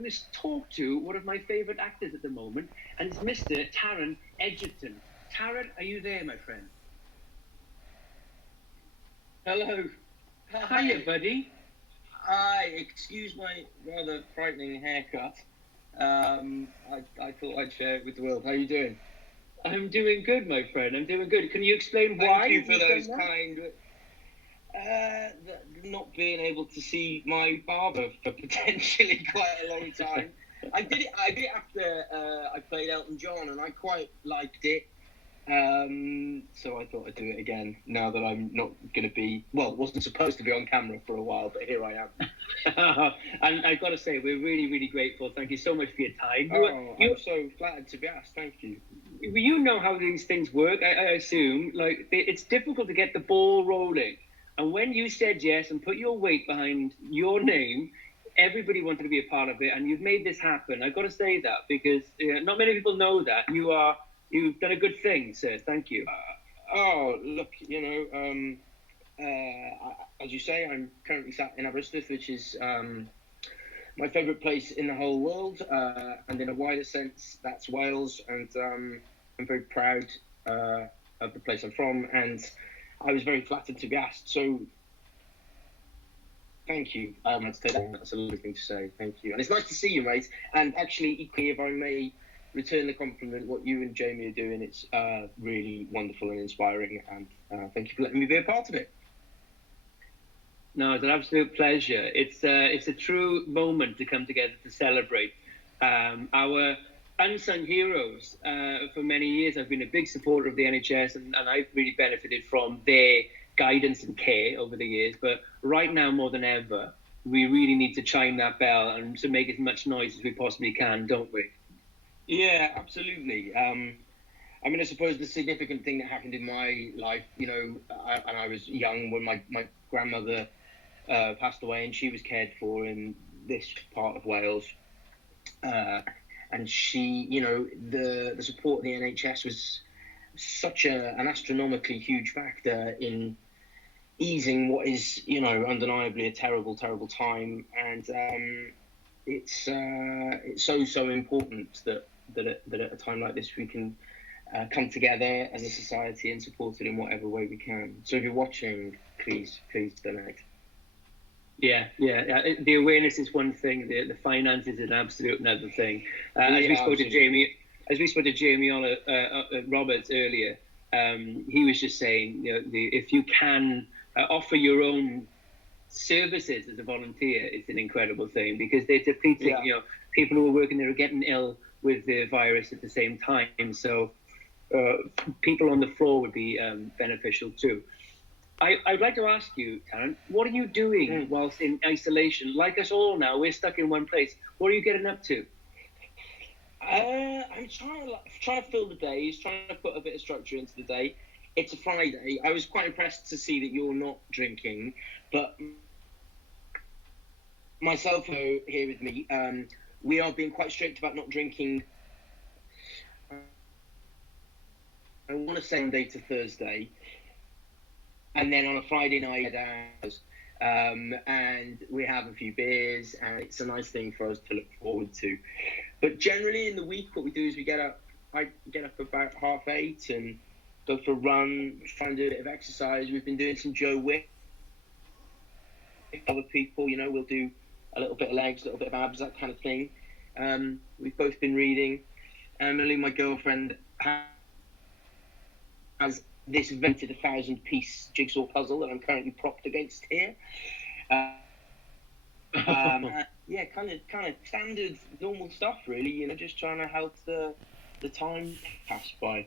Let's talk to one of my favourite actors at the moment, and it's Mr. Taron Egerton. Taron, are you there, my friend? Hello. Hiya, Hi. buddy. Hi. Excuse my rather frightening haircut. I thought I'd share it with the world. How are you doing? I'm doing good, my friend. I'm doing good. Can you explain Thank why you for you've done those that? kind. Not being able to see my barber for potentially quite a long time. I did it after I played Elton John, and I quite liked it. So I thought I'd do it again now that I'm not going to be, well, wasn't supposed to be on camera for a while, but here I am. And I've got to say, we're really, really grateful. Thank you so much for your time. I'm so flattered to be asked. Thank you. You know how these things work, I assume. Like, it's difficult to get the ball rolling. And when you said yes and put your weight behind your name, everybody wanted to be a part of it, and you've made this happen. I've got to say that because not many people know that. You've done a good thing, sir. Thank you. Look, as you say, I'm currently sat in Aberystwyth, which is my favourite place in the whole world, and in a wider sense, that's Wales, and I'm very proud of the place I'm from, and I was very flattered to be asked. So, thank you. That's a lovely thing to say. Thank you, and it's nice to see you, mate. And actually, equally, if I may return the compliment, what you and Jamie are doing, it's really wonderful and inspiring, and thank you for letting me be a part of it. No, it's an absolute pleasure. It's a true moment to come together to celebrate our unsung heroes. For many years, I've been a big supporter of the NHS, and I've really benefited from their guidance and care over the years. But right now, more than ever, we really need to chime that bell and to make as much noise as we possibly can, don't we? Yeah, absolutely. I mean, I suppose the significant thing that happened in my life, I was young when my grandmother passed away, and she was cared for in this part of Wales. And she, the support of the NHS was such an astronomically huge factor in easing what is, undeniably a terrible, terrible time. And it's so important that at a time like this we can come together as a society and support it in whatever way we can. So if you're watching, please donate. Yeah. The awareness is one thing. The finance is an absolute another thing. As we spoke to Jamie on Roberts earlier, he was just saying, if you can offer your own services as a volunteer, it's an incredible thing because they're depleting. People who are working there are getting ill with the virus at the same time. So people on the floor would be beneficial too. I'd like to ask you, Taron, what are you doing whilst in isolation? Like us all now, we're stuck in one place. What are you getting up to? I'm trying to fill the days, trying to put a bit of structure into the day. It's a Friday. I was quite impressed to see that you're not drinking, but myself here with me, we are being quite strict about not drinking. I want to say Monday to Thursday, and then on a Friday night, and we have a few beers, and it's a nice thing for us to look forward to. But generally in the week, what we do is I get up about 8:30 and go for a run, try and do a bit of exercise. We've been doing some Joe Wick. Other people, we'll do a little bit of legs, a little bit of abs, that kind of thing. We've both been reading. Emily, my girlfriend, has this invented 1,000-piece jigsaw puzzle that I'm currently propped against here. Yeah, kind of standard, normal stuff, really. Just trying to help the time pass by.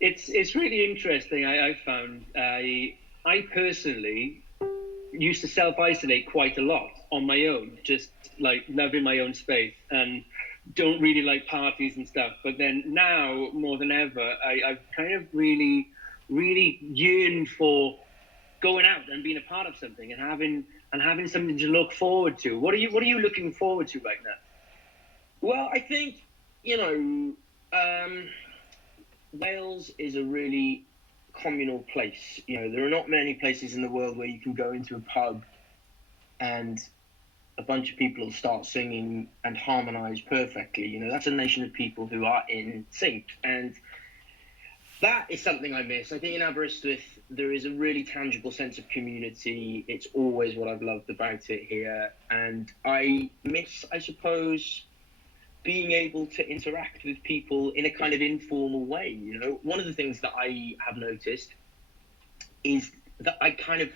It's really interesting. I found I personally used to self-isolate quite a lot on my own, just like loving my own space and don't really like parties and stuff. But then now more than ever, I've kind of really yearned for going out and being a part of something and having something to look forward to. What are you looking forward to right now? Well, I think Wales is a really communal place. There are not many places in the world where you can go into a pub and a bunch of people start singing and harmonise perfectly. You know, that's a nation of people who are in sync, and that is something I miss. I think in Aberystwyth there is a really tangible sense of community. It's always what I've loved about it here, and I miss, I suppose, being able to interact with people in a kind of informal way. You know, one of the things that I have noticed is that I kind of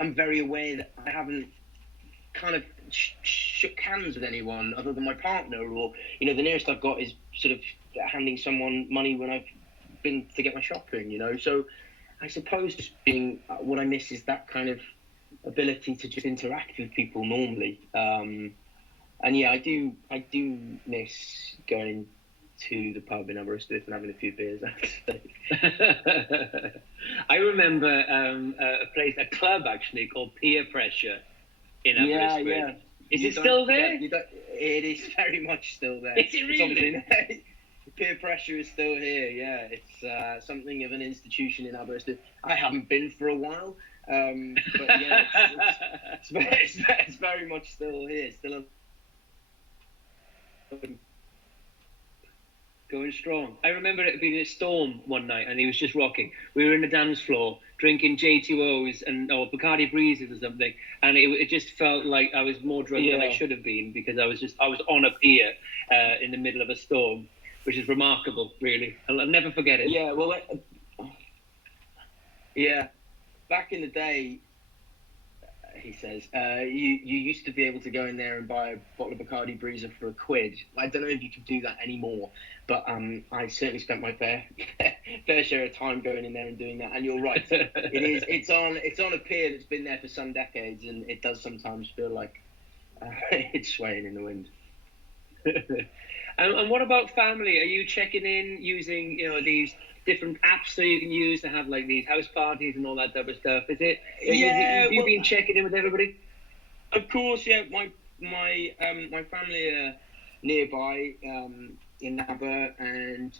am very aware that I haven't kind of shook hands with anyone other than my partner, or, you know, the nearest I've got is sort of handing someone money when I've been to get my shopping, you know. So I suppose just being, what I miss is that kind of ability to just interact with people normally. And yeah, I do miss going to the pub in Aberystwyth and having a few beers. I remember a club actually called Peer Pressure in Aberystwyth. Yeah. Is it still there? It is very much still there. Is it really? Peer Pressure is still here. Yeah, it's something of an institution in Aberystwyth. I haven't been for a while, but yeah, it's very much still here. Still going strong. I remember it being a storm one night and he was just rocking. We were in the dance floor drinking J2Os or Bacardi Breezes or something, and it just felt like I was more drunk than I should have been, because I was on a pier in the middle of a storm, which is remarkable, really. I'll never forget it. Yeah, well, back in the day, he says, you used to be able to go in there and buy a bottle of Bacardi Breezer for £1. I don't know if you can do that anymore, but I certainly spent my fair share of time going in there and doing that. And you're right, it's on a pier that's been there for some decades, and it does sometimes feel like it's swaying in the wind. And what about family? Are you checking in using, you know, these different apps so you can use to have like these house parties and all that type of stuff? Is it? Have you been checking in with everybody? Of course, yeah. My family are nearby in Aber, and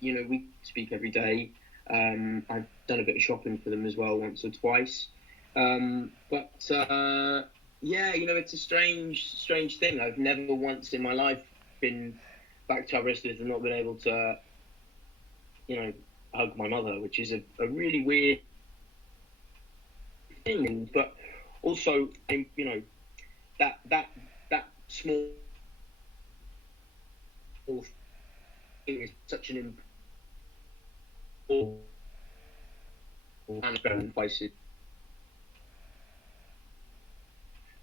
you know, we speak every day. I've done a bit of shopping for them as well, once or twice. But yeah, you know, it's a strange thing. I've never once in my life been back to Aberystwyth and not been able to, you know, hug my mother, which is a really weird thing. But also, you know, that small thing is such an important place.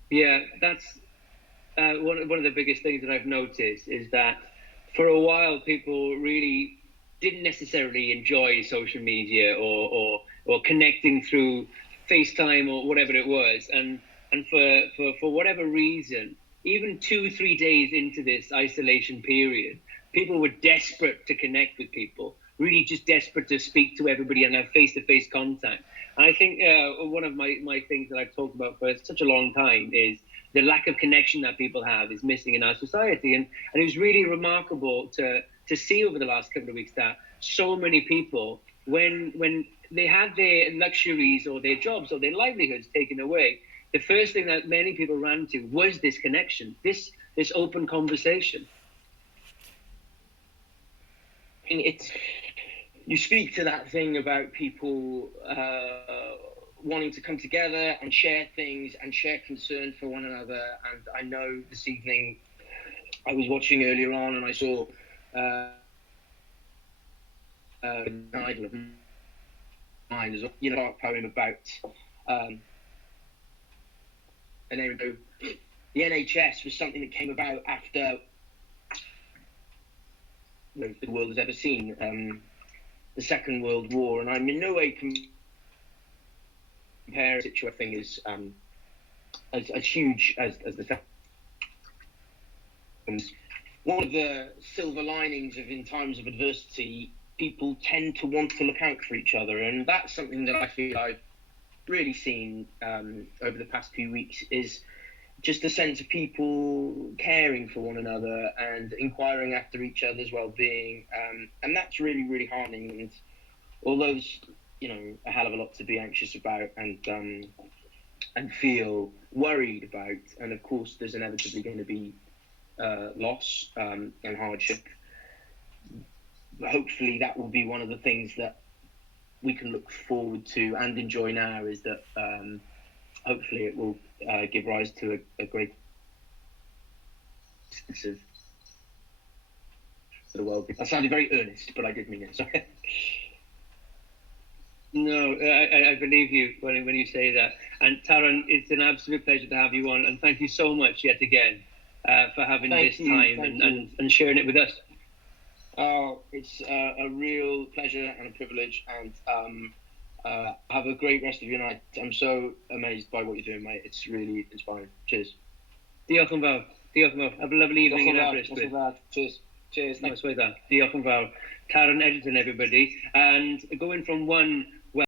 Yeah, that's one of the biggest things that I've noticed, is that for a while people really didn't necessarily enjoy social media or connecting through FaceTime or whatever it was, and for whatever reason, even 2-3 days into this isolation period, people were desperate to connect with people, really just desperate to speak to everybody and have face-to-face contact. And I think one of my things that I've talked about for such a long time is the lack of connection that people have is missing in our society. And it was really remarkable to see over the last couple of weeks that so many people, when they had their luxuries or their jobs or their livelihoods taken away, the first thing that many people ran to was this connection, this open conversation. You speak to that thing about people wanting to come together and share things and share concern for one another. And I know this evening I was watching earlier on and I saw an idol of mine, you know, a poem about an era ago. The NHS was something that came about after the world has ever seen, the Second World War, and I'm in no way compare a situation as huge as the Second. One of the silver linings of, in times of adversity, people tend to want to look out for each other, and that's something that I feel I've really seen over the past few weeks, is just a sense of people caring for one another and inquiring after each other's well-being, and that's really, really heartening. And although there's, you know, a hell of a lot to be anxious about, and and feel worried about. And of course, there's inevitably going to be loss and hardship. But hopefully, that will be one of the things that we can look forward to and enjoy now, is that hopefully it will give rise to a great sense of the world. I sounded very earnest, but I did mean it. Sorry. No, I believe you when you say that. And Taron, it's an absolute pleasure to have you on, and thank you so much yet again for having this time and sharing it with us. It's a real pleasure and a privilege, and have a great rest of your night. I'm so amazed by what you're doing, mate. It's really inspiring. Cheers. Diolch yn fawr. Diolch yn fawr. Have a lovely evening in Aberystwyth. Cheers. Cheers. Nice way that. Diolch yn fawr. Taron Egerton, everybody. And going from one